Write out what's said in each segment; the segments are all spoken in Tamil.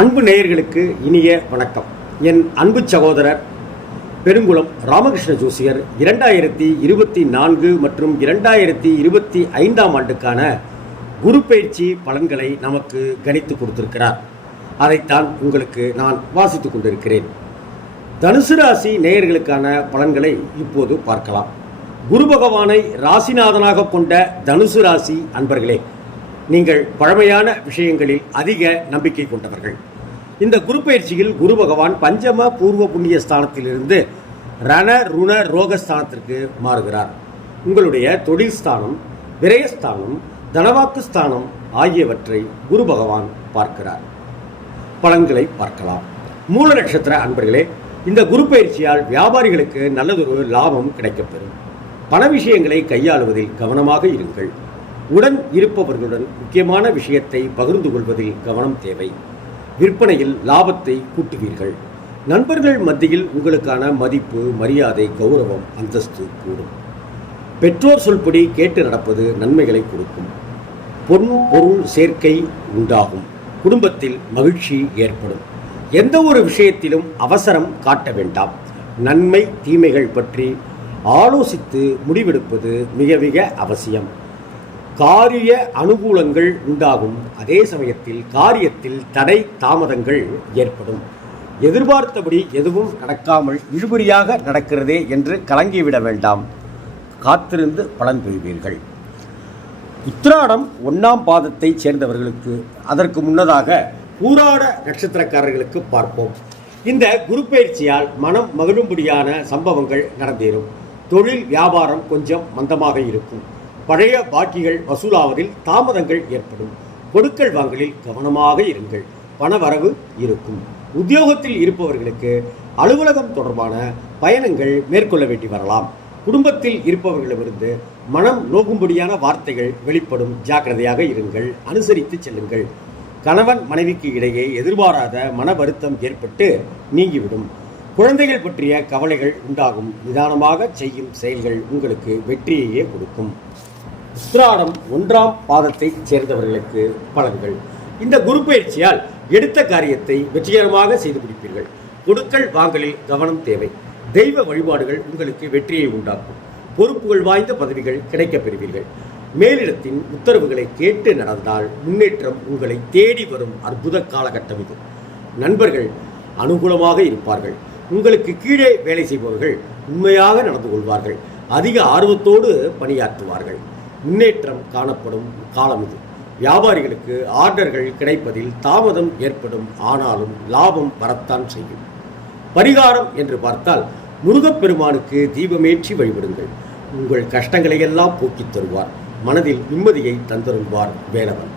அன்பு நேயர்களுக்கு இனிய வணக்கம். என் அன்பு சகோதரர் பெருங்குளம் ராமகிருஷ்ண ஜோசியர் 2024 மற்றும் 2025 ஆண்டுக்கான குரு பயிற்சி பலன்களை நமக்கு கணித்து கொடுத்திருக்கிறார். அதைத்தான் உங்களுக்கு நான் வாசித்துக் கொண்டிருக்கிறேன். தனுசு ராசி நேயர்களுக்கான பலன்களை இப்போது பார்க்கலாம். குரு பகவானை ராசிநாதனாக கொண்ட தனுசு ராசி அன்பர்களே, நீங்கள் பழமையான விஷயங்களில் அதிக நம்பிக்கை கொண்டவர்கள். இந்த குரு பயிற்சியில் குரு பகவான் பஞ்சம பூர்வ புண்ணிய ஸ்தானத்திலிருந்து ரண ருண ரோகஸ்தானத்திற்கு மாறுகிறார். உங்களுடைய தொழில் ஸ்தானம், விரயஸ்தானம், தனவாக்கு ஸ்தானம் ஆகியவற்றை குரு பகவான் பார்க்கிறார். பலன்களை பார்க்கலாம். மூல நட்சத்திர அன்பர்களே, இந்த குரு பயிற்சியால் வியாபாரிகளுக்கு நல்லதொரு லாபம் கிடைக்கப்பெறும். பண விஷயங்களை கையாளுவதில் கவனமாக இருங்கள். உடன் இருப்பவர்களுடன் முக்கியமான விஷயத்தை பகிர்ந்து கொள்வதில் கவனம் தேவை. விற்பனையில் லாபத்தை கூட்டுவீர்கள். நண்பர்கள் மத்தியில் உங்களுக்கான மதிப்பு, மரியாதை, கௌரவம், அந்தஸ்து கூடும். பெற்றோர் சொல்படி கேட்டு நடப்பது நன்மைகளை கொடுக்கும். பொன் பொருள் சேர்க்கை உண்டாகும். குடும்பத்தில் மகிழ்ச்சி ஏற்படும். எந்த ஒரு விஷயத்திலும் அவசரம் காட்ட வேண்டாம். நன்மை தீமைகள் பற்றி ஆலோசித்து முடிவெடுப்பது மிக மிக அவசியம். காரிய அனுகூலங்கள் உண்டாகும். அதே சமயத்தில் காரியத்தில் தடை தாமதங்கள் ஏற்படும். எதிர்பார்த்தபடி எதுவும் நடக்காமல் இழுபறியாக நடக்கிறதே என்று கலங்கிவிட வேண்டாம். காத்திருந்து பலன் பெறுவீர்கள். உத்திராடம் 1ஆம் பாதத்தை சேர்ந்தவர்களுக்கு, அதற்கு முன்னதாக பூராட நட்சத்திரக்காரர்களுக்கு பார்ப்போம். இந்த குரு பயிற்சியால் மனம் மகிழும்படியான சம்பவங்கள் நடந்தேறும். தொழில் வியாபாரம் கொஞ்சம் மந்தமாக இருக்கும். பழைய பாக்கிகள் வசூலாவதில் தாமதங்கள் ஏற்படும். கொடுக்கல் வாங்கலில் கவனமாக இருங்கள். பண வரவு இருக்கும். உத்தியோகத்தில் இருப்பவர்களுக்கு அலுவலகம் தொடர்பான பயணங்கள் மேற்கொள்ள வேண்டி வரலாம். குடும்பத்தில் இருப்பவர்களிடமிருந்து மனம் நோக்கும்படியான வார்த்தைகள் வெளிப்படும். ஜாக்கிரதையாக இருங்கள். அனுசரித்து செல்லுங்கள். கணவன் மனைவிக்கு இடையே எதிர்பாராத மன வருத்தம் ஏற்பட்டு நீங்கிவிடும். குழந்தைகள் பற்றிய கவலைகள் உண்டாகும். நிதானமாக செய்யும் செயல்கள் உங்களுக்கு வெற்றியையே கொடுக்கும். உத்திராடம் 1ஆம் பாதத்தை சேர்ந்தவர்களுக்கு பலன்கள். இந்த குரு பயிற்சியால் எடுத்த காரியத்தை வெற்றிகரமாக செய்து முடிப்பீர்கள். கொடுக்கல் வாங்கலில் கவனம் தேவை. தெய்வ வழிபாடுகள் உங்களுக்கு வெற்றியை உண்டாக்கும். பொறுப்புகள் வாய்ந்த பதவிகள் கிடைக்கப் பெறுவீர்கள். மேலிடத்தின் உத்தரவுகளை கேட்டு நடந்தால் முன்னேற்றம் உங்களை தேடி வரும் அற்புத காலகட்டம் இது. நண்பர்கள் அனுகூலமாக இருப்பார்கள். உங்களுக்கு கீழே வேலை செய்பவர்கள் உண்மையாக நடந்து கொள்வார்கள். அதிக ஆர்வத்தோடு பணியாற்றுவார்கள். முன்னேற்றம் காணப்படும் காலம் இது. வியாபாரிகளுக்கு ஆர்டர்கள் கிடைப்பதில் தாமதம் ஏற்படும். ஆனாலும் லாபம் வரத்தான் செய்யும். பரிகாரம் என்று பார்த்தால் முருகப்பெருமானுக்கு தீபமேற்றி வழிபடுங்கள். உங்கள் கஷ்டங்களை எல்லாம் போக்கித் தருவார். மனதில் நிம்மதியை தந்தருள்வார் வேலவன்.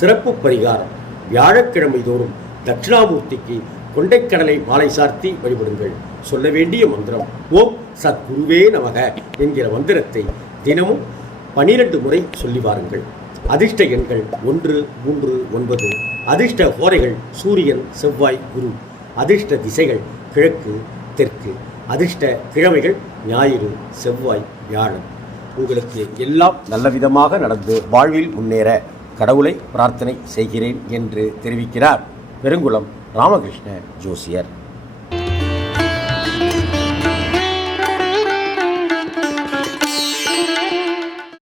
சிறப்பு பரிகாரம்: வியாழக்கிழமை தோறும் தட்சிணாமூர்த்திக்கு கொண்டைக்கடலை மாலை சார்த்தி வழிபடுங்கள். சொல்ல வேண்டிய மந்திரம் ஓம் சத்குருவே நமக என்கிற மந்திரத்தை தினமும் 12 முறை சொல்லி வாருங்கள். அதிர்ஷ்ட எண்கள் 1, 3, 9. அதிர்ஷ்ட ஹோரைகள் சூரியன், செவ்வாய், குரு. அதிர்ஷ்ட திசைகள் கிழக்கு, தெற்கு. அதிர்ஷ்ட கிழமைகள் ஞாயிறு, செவ்வாய், வியாழன். உங்களுக்கு எல்லாம் நல்லவிதமாக நடந்து வாழ்வில் முன்னேற கடவுளை பிரார்த்தனை செய்கிறேன் என்று தெரிவிக்கிறார் பெருங்குளம் ராமகிருஷ்ண ஜோசியர்.